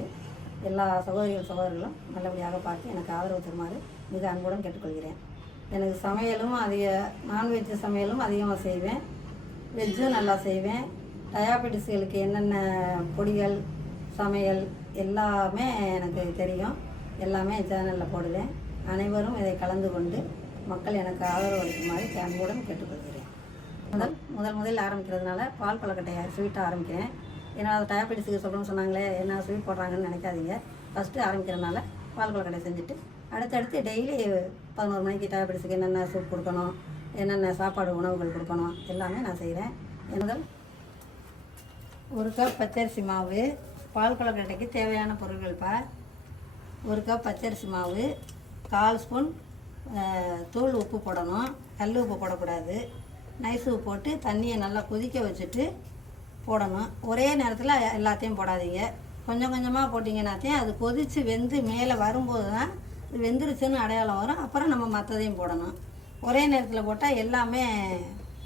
இருக்கிறது. எல்லா சகோதரிகளும் நல்லபடியாக பார்த்து எனக்கு ஆதரவு தருமாறு மிக அன்புடன் கேட்டுக்கொள்கிறேன். எனக்கு சமையலும் நான்வெஜ் சமையலும் அதிகமாக செய்வேன், வெஜ்ஜும் நல்லா செய்வேன். டயாபெட்டிஸ்களுக்கு என்னென்ன பொடிகள் சமையல் எல்லாமே எனக்கு தெரியும். எல்லாமே சேனலில் போடுவேன். அனைவரும் இதை கலந்து கொண்டு மக்கள் எனக்கு ஆதரவு அளிக்குமாறு அன்புடன் கேட்டுக்கொள்கிறேன். முதல் ஆரம்பிக்கிறதுனால பால் கொழுக்கட்டை ஸ்வீட்டாக ஆரம்பிக்கிறேன். ஏன்னா அது டயாபெட்டிஸுக்கு சொல்லணும்னு சொன்னாங்களே, என்ன ஸ்வீட் போடுறாங்கன்னு நினைக்காதீங்க. ஃபஸ்ட்டு ஆரம்பிக்கிறதுனால பால் கொழுக்கட்டை செஞ்சுட்டு அடுத்தடுத்து டெய்லி 11 மணிக்கு டயாபெட்டிஸுக்கு என்னென்ன சூப் கொடுக்கணும், என்னென்ன சாப்பாடு உணவுகள் கொடுக்கணும் எல்லாமே நான் செய்கிறேன். முதல் 1 கப் பச்சரிசி மாவு. பால் கொழுக்கட்டைக்கு தேவையான பொருட்கள்ப்பா: 1 கப் பச்சரிசி மாவு, 1/4 ஸ்பூன் தூள் உப்பு போடணும், கல் உப்பு போடக்கூடாது. நைஸ் உப்பு போட்டு தண்ணியை நல்லா கொதிக்க வச்சுட்டு போடணும். ஒரே நேரத்தில் எல்லாத்தையும் போடாதீங்க, கொஞ்சம் கொஞ்சமாக போட்டிங்கன்னாத்தையும் அது கொதித்து வெந்து மேலே வரும்போது தான் இது வெந்துருச்சுன்னு அடையாளம் வரும். அப்புறம் நம்ம மற்றதையும் போடணும். ஒரே நேரத்தில் போட்டால் எல்லாமே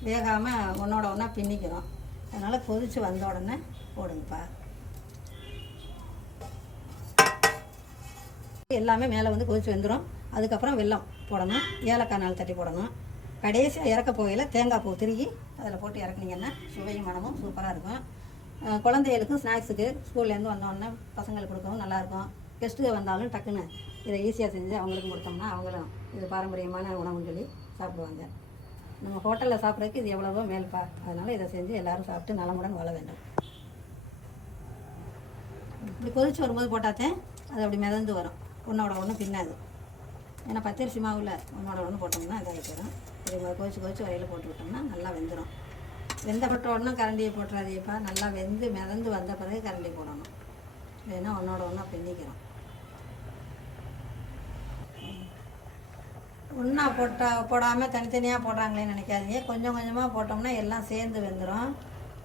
வேகாமல் ஒன்றோட ஒன்றா பின்னிக்கிறோம். அதனால் கொதித்து வந்த உடனே போடுங்கப்பா. எல்லாமே மேலே வந்து கொதித்து வெந்துடும். அதுக்கப்புறம் வெல்லம் போடணும், ஏலக்காய் 4 தட்டி போடணும். கடைசியாக இறக்க போகையில் தேங்காய் பூ திருகி அதில் போட்டு இறக்குனீங்கன்னா சுவையும் மனமும் சூப்பராக இருக்கும். குழந்தைகளுக்கும் ஸ்நாக்ஸுக்கு ஸ்கூல்லேருந்து வந்தோடனே பசங்களுக்கு கொடுக்கவும் நல்லாயிருக்கும். கெஸ்ட்டுக்கு வந்தாலும் டக்குன்னு இதை ஈஸியாக செஞ்சு அவங்களுக்கும் கொடுத்தோம்னா அவங்களும் இது பாரம்பரியமான உணவுன்னு சொல்லி சாப்பிடுவாங்க. நம்ம ஹோட்டலில் சாப்பிட்றதுக்கு இது எவ்வளவோ மேல்ப்பா. அதனால் இதை செஞ்சு எல்லோரும் சாப்பிட்டு நலமுடன் வாழ வேண்டும். இப்படி கொதிச்சு வரும்போது போட்டாத்தேன் அது அப்படி மிதந்து வரும், ஒன்றோட ஒன்று பின்னாது. ஏன்னா பச்சரிசி மாவில் ஒன்றோட ஒன்று போட்டோம்னா இதாக போயிடும். இப்படி கொதிச்சு வரையில் போட்டு விட்டோம்னா நல்லா வெந்துடும். வெந்தப்பட்ட உடனே கரண்டியை போட்டுறாதீப்பா. நல்லா வெந்து மிதந்து வந்த பிறகு கரண்டி போடணும், இல்லைன்னா ஒன்றோட ஒன்றா பின்னிக்கிறோம். ஒன்றா போடாமல் தனித்தனியாக போடுறாங்களேன்னு நினைக்காதீங்க. கொஞ்சம் கொஞ்சமாக போட்டோம்னா எல்லாம் சேர்ந்து வெந்துடும்.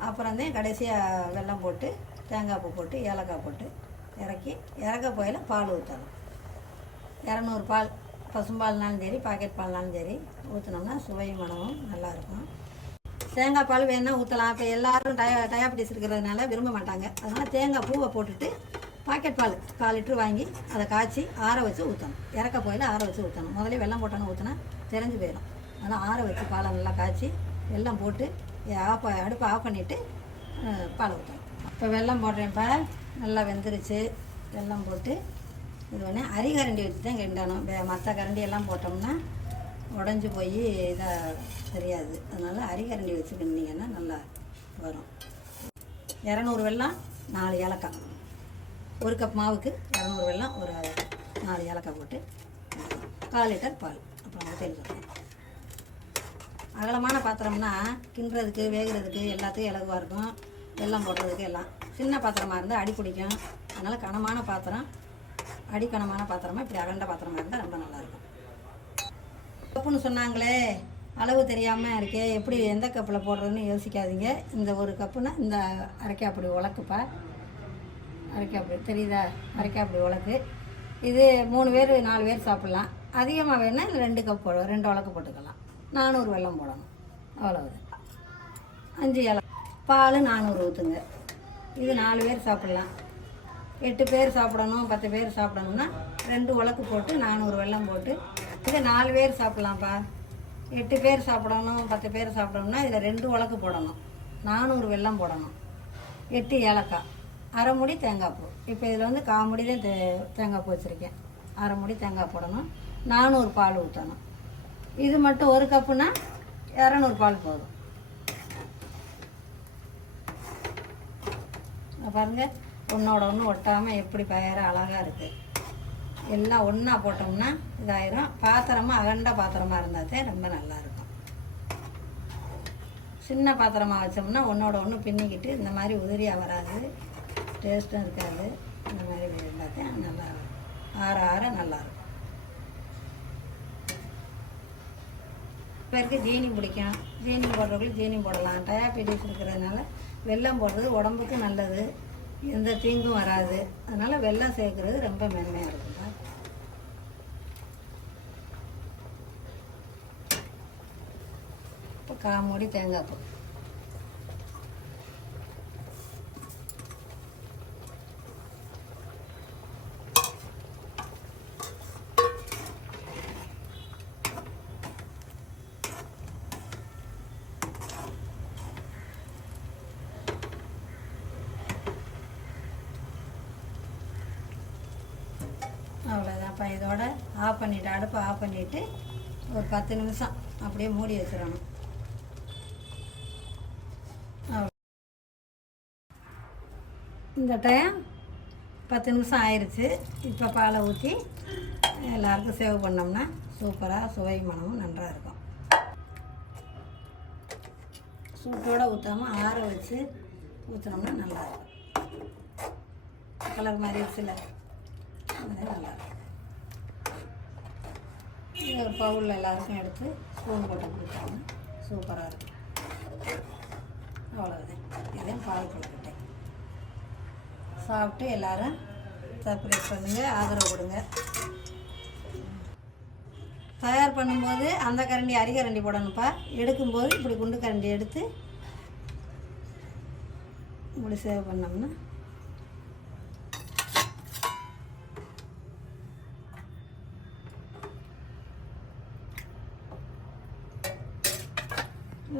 அப்புறம் தான் கடைசியாக வெல்லம் போட்டு தேங்காய் பூ போட்டு ஏலக்காய் போட்டு இறக்க போயில் பால் ஊற்றணும். 200 பால், பசும்பால்னாலும் சரி பாக்கெட் பால்னாலும் சரி ஊற்றினோம்னா சுவையும் மனமும் நல்லாயிருக்கும். தேங்காய் பால் வேணால் ஊற்றலாம். இப்போ எல்லோரும் டயாபெட்டிஸ் இருக்கிறதுனால விரும்ப மாட்டாங்க. அதனால் தேங்காய் பூவை போட்டுட்டு பாக்கெட் பால் 1/4 லிட்டர் வாங்கி அதை காய்ச்சி ஆற வச்சு ஊற்றணும். இறக்க போயில் ஆற வச்சு ஊற்றணும். முதல்ல வெல்லம் போட்டோன்னு ஊற்றினா தெரிஞ்சு போயிடும். அதனால் ஆற வச்சு பாலை நல்லா காய்ச்சி வெல்லம் போட்டு அடுப்பை ஆஃப் பண்ணிவிட்டு பால் ஊற்றணும். இப்போ வெல்லம் போடுறேன்ப்பா. நல்லா வெந்துருச்சு. வெல்லம் போட்டு இது பண்ணி அரிகரண்டி வச்சு தான் கிண்டணும். மற்ற கரண்டியெல்லாம் போட்டோம்னா உடஞ்சி போய் இதாக தெரியாது. அதனால் அரிகரண்டி வச்சு கிண்டிங்கன்னா நல்லா வரும். 200 வெல்லம், 4 ஏலக்காய். 1 கப் மாவுக்கு 200 வெல்லம், ஒரு 4 ஏலக்காய் போட்டு 1/4 லிட்டர் பால். அப்புறம் ஊற்றி அகலமான பாத்திரம்னா கிண்டுறதுக்கு வேகிறதுக்கு எல்லாத்துக்கும் இலகுவாக இருக்கும். வெல்லம் போடுறதுக்கு எல்லாம். சின்ன பாத்திரமாக இருந்தால் அடி பிடிக்கும். அதனால் கனமான பாத்திரம், அடிக்கணமான பாத்திரமாக இப்படி அகண்ட பாத்திரமாக இருந்தால் ரொம்ப நல்லாயிருக்கும். கப்புன்னு சொன்னாங்களே, அளவு தெரியாமல் இருக்கே, எப்படி எந்த கப்பில் போடுறதுன்னு யோசிக்காதீங்க. இந்த 1 கப்புன்னா இந்த அரைக்காப்படி உலக்குப்பா. அரைக்காப்படி தெரியுதா? அரைக்காப்படி உலக்கு. இது 3 பேர் 4 பேர் சாப்பிட்லாம். அதிகமாக வேணால் 2 கப் போடுவோம், 2 உலக்கு போட்டுக்கலாம். 400 வெல்லம் போடணும், அவ்வளவுதான். 5 ஏலக்காய். பால் 400 ஊற்றுங்க. இது 4 பேர் சாப்பிட்லாம். 8 பேர் சாப்பிடணும், 10 பேர் சாப்பிடணும்னா 2 உலக்கு போட்டு 400 வெல்லம் போட்டு இது 4 பேர் சாப்பிட்லாம்ப்பா. 8 பேர் சாப்பிடணும், 10 பேர் சாப்பிடணும்னா இதில் 2 உலக்கு போடணும், 400 வெல்லம் போடணும், 8 ஏலக்காய், அரை மூடி தேங்காய் பூ. இப்போ இதில் வந்து 1/4 மூடி தான் தேங்காய் பூ வச்சுருக்கேன். அரை மூடி தேங்காய் போடணும், 400 பால் ஊற்றணும். இது மட்டும் 1 கப்புனா 200 பால் போதும். பாருங்கள், ஒன்றோட ஒன்று ஒட்டாமல் எப்படி பயர அழகாக இருக்குது. எல்லாம் ஒன்றா போட்டோம்னா இதாயிரும். பாத்திரமாக அகண்ட பாத்திரமாக இருந்தால் தான் ரொம்ப நல்லாயிருக்கும். சின்ன பாத்திரமாக வச்சோம்னா ஒன்றோட ஒன்று பின்னிக்கிட்டு இந்த மாதிரி உதிரியாக வராது, டேஸ்ட்டும் இருக்காது. இந்த மாதிரி இருந்தால் தான் நல்லா ஆற நல்லாயிருக்கும். பேருக்கு ஜீனி பிடிக்கும். ஜீனி போடுறவங்களுக்கு ஜீனி போடலாம். டயாபெட்டிஸ் இருக்கிறதுனால வெல்லம் போடுறது உடம்புக்கு நல்லது, எந்த தீங்கும் வராது. அதனால் வெல்லம் சேர்க்குறது ரொம்ப மென்மையாக இருக்குங்க. இப்போ 1/4 மூடி தேங்காய் பூ. அவ்வளோதான். இப்போ இதோட ஆஃப் பண்ணிவிட்டு, அடுப்பை ஆஃப் பண்ணிவிட்டு ஒரு 10 நிமிஷம் அப்படியே மூடி வச்சிடணும். இந்த டைம் 10 நிமிஷம் ஆயிடுச்சு. இப்போ பாலை ஊற்றி எல்லாருக்கும் சேவ் பண்ணோம்னா சூப்பராக சுவை மணமும் நன்றாக இருக்கும். சூட்டோடு ஊற்றாமல் ஆற வச்சு ஊற்றினோம்னா நல்லாயிருக்கும். கலர் மாறிடுச்சுல, நல்லாயிருக்கும். இது ஒரு பவுலில் எல்லாருக்கும் எடுத்து ஸ்பூன் போட்டு கொடுத்தாங்கன்னா சூப்பராக இருக்கும். அவ்வளோதான். இதே பால் கொழுக்கட்டை. சாப்பிட்டு எல்லோரும் சர்ப்ரைஸ் பண்ணுங்கள், ஆதரவு கொடுங்க. தயார் பண்ணும்போது அந்த கரண்டி அரிகரண்டி போடணும்ப்பா. எடுக்கும்போது இப்படி குண்டு கரண்டி எடுத்து இப்படி சேவ் பண்ணோம்னா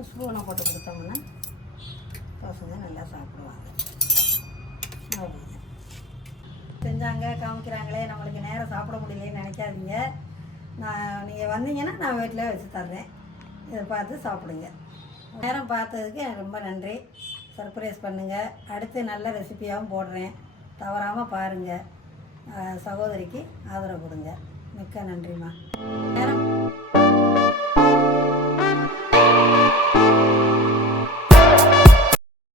ஸ்பூனை போட்டு கொடுத்தோம்னா பசங்க நல்லா சாப்பிடுவாங்க. அவ்வளோதான். செஞ்சாங்க காமிக்கிறாங்களே நம்மளுக்கு நேரம் சாப்பிட முடியலன்னு நினைக்காதீங்க. நீங்கள் வந்தீங்கன்னா நான் வீட்டில் வச்சு தர்றேன். இதை பார்த்து சாப்பிடுங்க. நேரம் பார்த்ததுக்கு எனக்கு ரொம்ப நன்றி. சர்ப்ரைஸ் பண்ணுங்கள். அடுத்து நல்ல ரெசிபியாகவும் போடுறேன், தவறாமல் பாருங்கள். சகோதரிக்கு ஆதரவு கொடுங்க. மிக்க நன்றிம்மா.